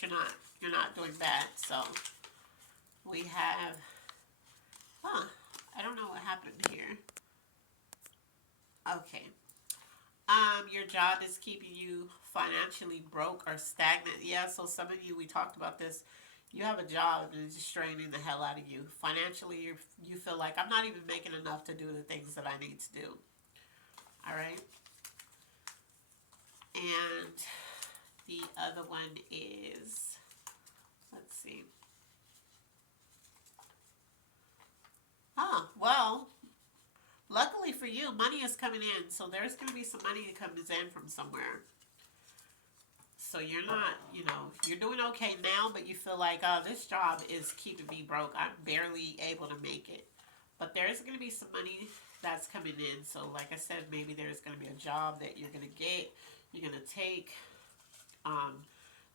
but you're not doing bad. So we have, I don't know what happened here. Okay. Your job is keeping you financially broke or stagnant. Yeah, so some of you, we talked about this. You have a job that is just straining the hell out of you. Financially, you feel like I'm not even making enough to do the things that I need to do. All right. And the other one is, let's see. Well, luckily for you, money is coming in. So there's going to be some money that comes in from somewhere. So you're not, you're doing okay now, but you feel like, oh, this job is keeping me broke. I'm barely able to make it. But there's going to be some money that's coming in. So, like I said, maybe there's going to be a job that you're going to get, you're going to take. Um,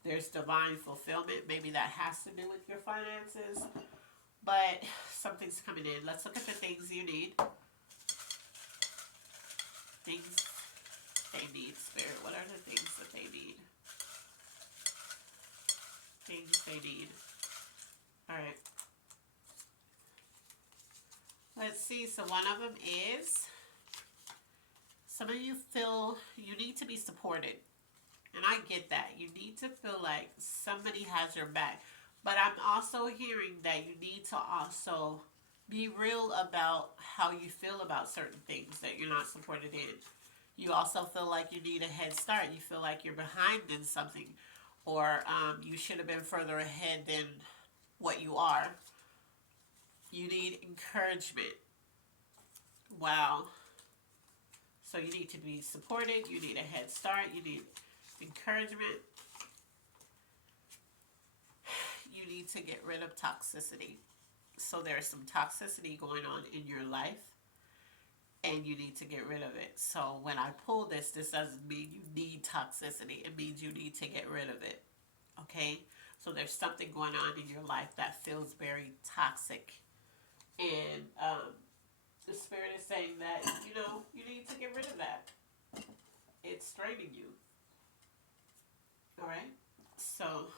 there's divine fulfillment. Maybe that has to do with your finances. But something's coming in. Let's look at the things you need. Things they need, Spirit. What are the things that they need? Things they need. All right. Let's see. So one of them is, some of you feel you need to be supported. And I get that. You need to feel like somebody has your back. But I'm also hearing that you need to also be real about how you feel about certain things that you're not supported in. You also feel like you need a head start. You feel like you're behind in something, or you should have been further ahead than what you are. You need encouragement. Wow. So you need to be supported. You need a head start. You need encouragement. You need to get rid of toxicity. So there's some toxicity going on in your life, and you need to get rid of it. So when I pull this, this doesn't mean you need toxicity. It means you need to get rid of it. Okay? So there's something going on in your life that feels very toxic. And the Spirit is saying that, you need to get rid of that. It's straining you. All right? So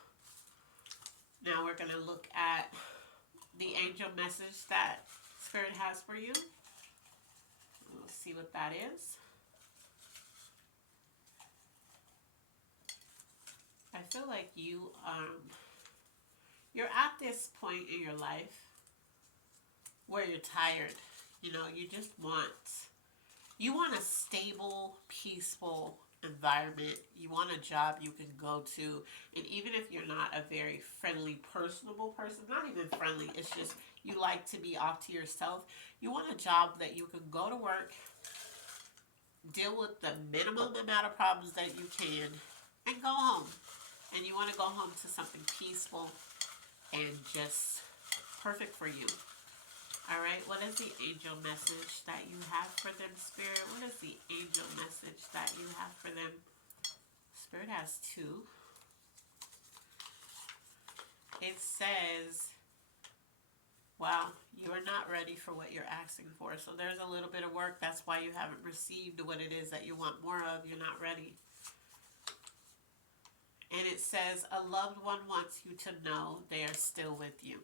now we're going to look at the angel message that Spirit has for you. Let's see what that is. I feel like you're at this point in your life where you're tired. You just want a stable, peaceful environment. You want a job you can go to. And even if you're not a very friendly, personable person, not even friendly, it's just you like to be off to yourself. You want a job that you can go to work, deal with the minimum amount of problems that you can, and go home. And you want to go home to something peaceful and just perfect for you. All right, what is the angel message that you have for them, Spirit? What is the angel message that you have for them? Spirit has two. It says, wow, you are not ready for what you're asking for. So there's a little bit of work. That's why you haven't received what it is that you want more of. You're not ready. And it says, a loved one wants you to know they are still with you.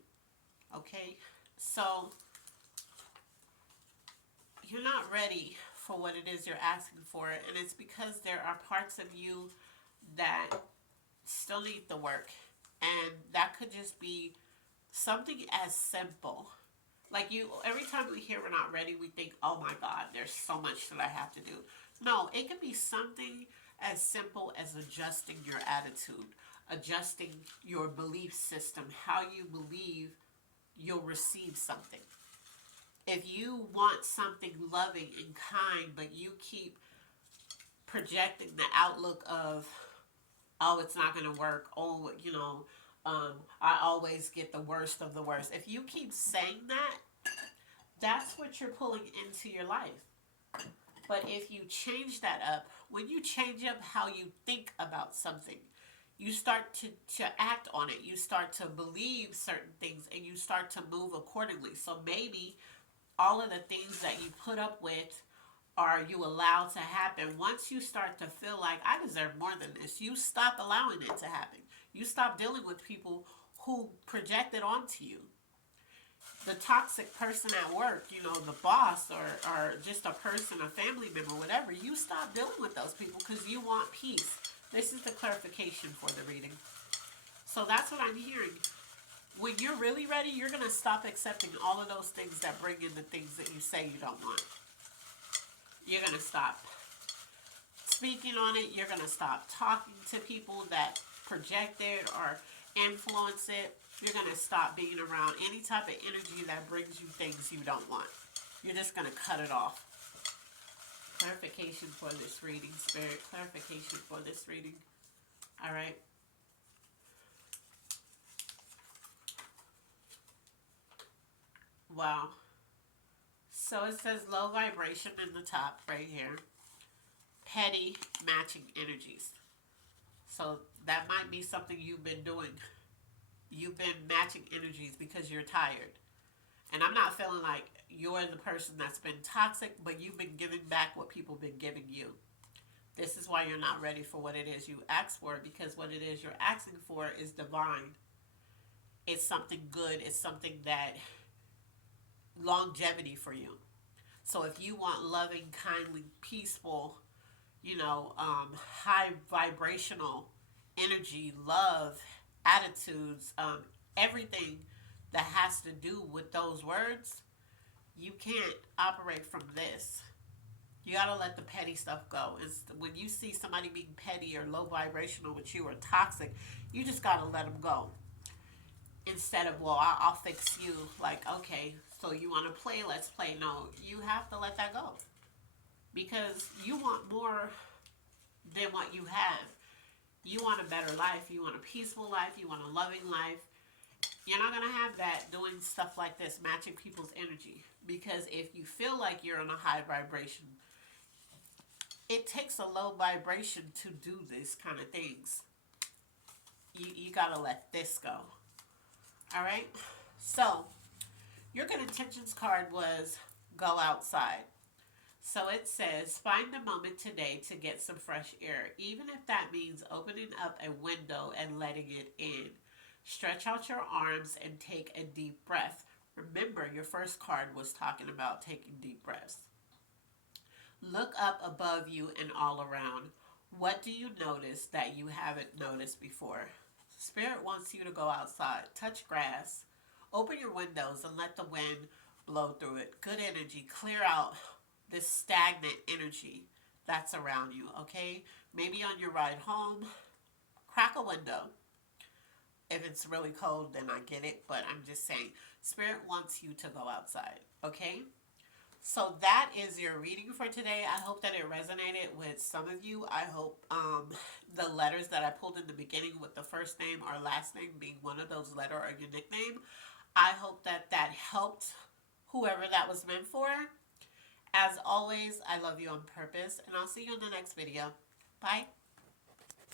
Okay? So you're not ready for what it is you're asking for. And it's because there are parts of you that still need the work. And that could just be something as simple. Like every time we hear we're not ready, we think, oh my God, there's so much that I have to do. No, it can be something as simple as adjusting your attitude, adjusting your belief system, how you believe you'll receive something. If you want something loving and kind, but you keep projecting the outlook of, oh, it's not going to work, oh, I always get the worst of the worst. If you keep saying that, that's what you're pulling into your life. But if you change that up, when you change up how you think about something, you start to act on it. You start to believe certain things and you start to move accordingly. So maybe all of the things that you put up with are you allowed to happen. Once you start to feel like I deserve more than this, you stop allowing it to happen. You stop dealing with people who project it onto you. The toxic person at work, you know, the boss, or just a person, a family member, whatever, you stop dealing with those people because you want peace. This is the clarification for the reading. So that's what I'm hearing. When you're really ready, you're going to stop accepting all of those things that bring in the things that you say you don't want. You're going to stop speaking on it. You're going to stop talking to people that project it or influence it. You're going to stop being around any type of energy that brings you things you don't want. You're just going to cut it off. Clarification for this reading, Spirit. Clarification for this reading. All right. Wow. So it says low vibration in the top right here. Petty matching energies. So that might be something you've been doing. You've been matching energies because you're tired. And I'm not feeling like you're the person that's been toxic, but you've been giving back what people have been giving you. This is why you're not ready for what it is you ask for, because what it is you're asking for is divine. It's something good. It's something that longevity for you. So if you want loving, kindly, peaceful, high vibrational energy, love, attitudes, everything that has to do with those words, you can't operate from this. You gotta let the petty stuff go. When you see somebody being petty or low vibrational with you or toxic, you just gotta let them go. Instead of, well, I'll fix you. Like, okay, so you want to play? Let's play. No, you have to let that go. Because you want more than what you have. You want a better life. You want a peaceful life. You want a loving life. You're not going to have that doing stuff like this, matching people's energy. Because if you feel like you're in a high vibration, it takes a low vibration to do these kind of things. You got to let this go. All right? So, your good intentions card was go outside. So it says, find a moment today to get some fresh air, even if that means opening up a window and letting it in. Stretch out your arms and take a deep breath. Remember, your first card was talking about taking deep breaths. Look up above you and all around. What do you notice that you haven't noticed before? Spirit wants you to go outside, touch grass, open your windows and let the wind blow through it. Good energy. Clear out this stagnant energy that's around you, okay? Maybe on your ride home, crack a window. If it's really cold, then I get it, but I'm just saying, Spirit wants you to go outside, okay? So that is your reading for today. I hope that it resonated with some of you. I hope the letters that I pulled in the beginning with the first name or last name being one of those letters or your nickname, I hope that that helped whoever that was meant for. As always, I love you on purpose, and I'll see you in the next video. Bye.